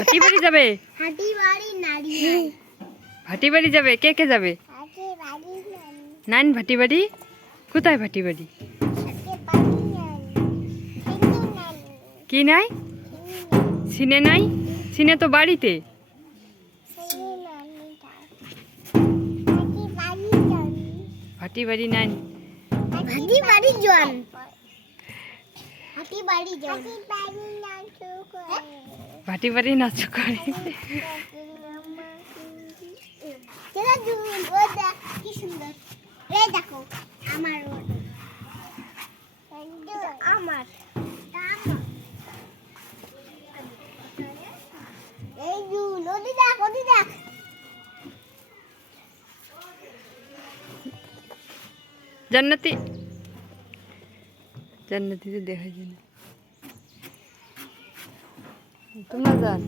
ভাটি বাড়ি যাবে? হাটি বাড়ি নারী নাই। ভাটি বাড়ি যাবে? কে কে যাবে? হাটি বাড়ি নারী। নাইন ভাটি বাড়ি? কোথায় ভাটি বাড়ি? হাটি বাড়ি নারী। হিন্দু নারী। কি নাই? সিনে নাই? সিনে তো বাড়িতে। সেই নারী তাই। হাটি বাড়ি নারী। ভাটি বাড়ি নাইন। হাটি বাড়ি জন। হাটি বাড়ি জন। হাটি বাড়ি নাচু করে। ভাটি বাড়ি নাচ করে। কেন দুল ও দেখ কি সুন্দর। এই দেখো আমার ওর। আমার এই দুল ওদি দেখ ওদি দেখ। জান্নাতি জান্নাতি তো দেখা যায় না। তোমরা জান